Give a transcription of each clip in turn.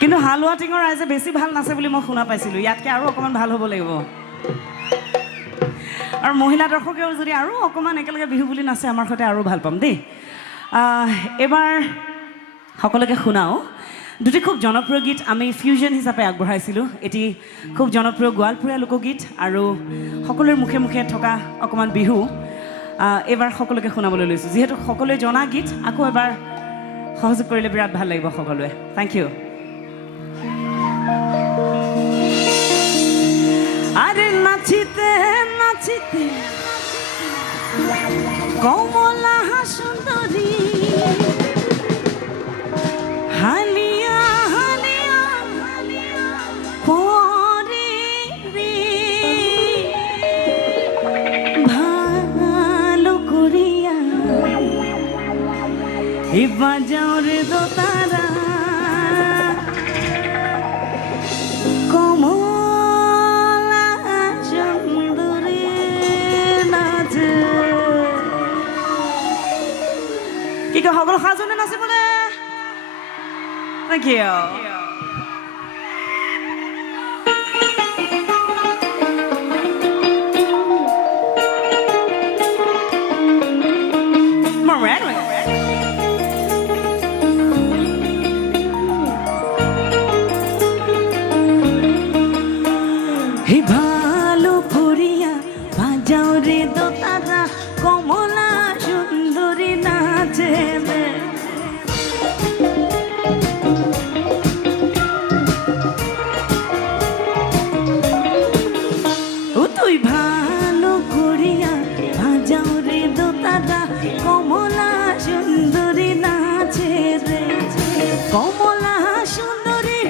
কিন্তু হালোৱা টিঙৰ ৰাইজে বেছি ভাল নাচে বুলি মই শুনা পাইছিলোঁ ইয়াতকৈ আৰু অকণমান ভাল হ'ব লাগিব আৰু মহিলা দৰ্শকেও যদি আৰু অকণমান একেলগে বিহু বুলি নাচে আমাৰ সৈতে আৰু ভাল পাম দেই এবাৰ সকলোকে শুনাও দুটি খুব জনপ্ৰিয় গীত আমি ফিউজন হিচাপে আগবঢ়াইছিলোঁ এটি খুব জনপ্ৰিয় গোৱালপৰীয়া লোকগীত আৰু সকলোৰে মুখে মুখে থকা অকণমান বিহু এবাৰ সকলোকে শুনাবলৈ লৈছোঁ যিহেতু সকলোৱে জনা গীত আকৌ এবাৰ সহযোগ কৰিলে বিৰাট ভাল লাগিব সকলোৱে থেংক ইউ আরে নাচিতে নাচিতে কমলা সুন্দরী হালিয়া হালিয়া পরে রে ভালো করিয়া এ বাজাও রে দোতারা কি সকলো সাজনে নাচিবলৈ থেংক ইউ ভালো করিয়া বাজাও রে দোতারা কমলা সুন্দরী নাচে ও তুই ভালো করিয়া বাজাও রে দোতারা কমলা সুন্দরী নাচে রে কমলা সুন্দরী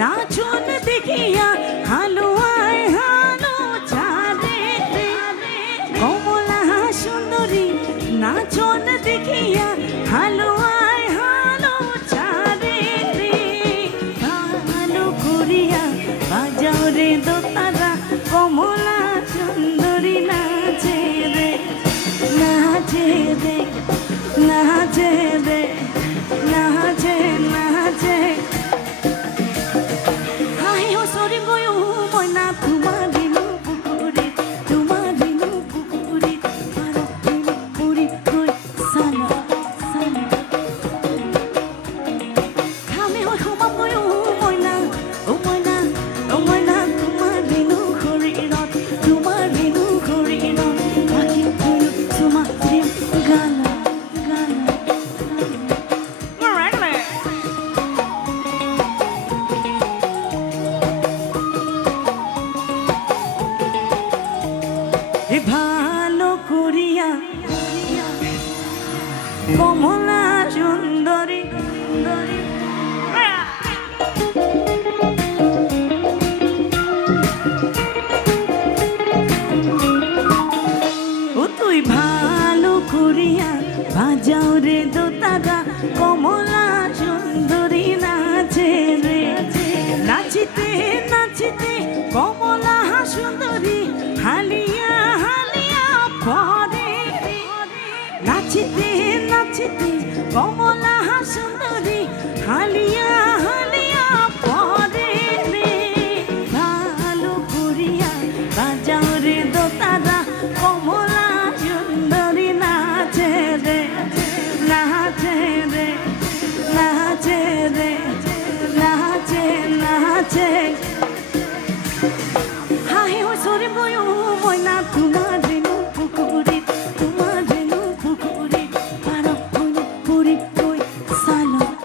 নাচন দেখিয়া হালুয়ায় হালো চাঁদে কমলা সুন্দরী নাচন দেখিয়া হালুয়ায় হালো চাঁদে ভালো করিয়া বাজাও রে দোতারা কমলা সুন্দরী নাচে রে নাচে রে নাচে রে নাচে নাচে ভালো করিয়া কমলা সুন্দরী ও তুই ভালো করিয়া বাজাও রে দোতারা কমলা সুন্দরী নাচে রে নাচিতে নাচিতে কমলা সুন্দরী হালিয়া হালিয়া পরে নাচিতে নাচিতে কমলা সুন্দরী হালিয়া হালিয়া পরে রে ভালো করিয়া বাজাও রে দোতারা কমলা সুন্দরী নাচে রে নাচে রে নাচে রে নাচে নাচে হাই ও সরি বয়ু ময়না তোমার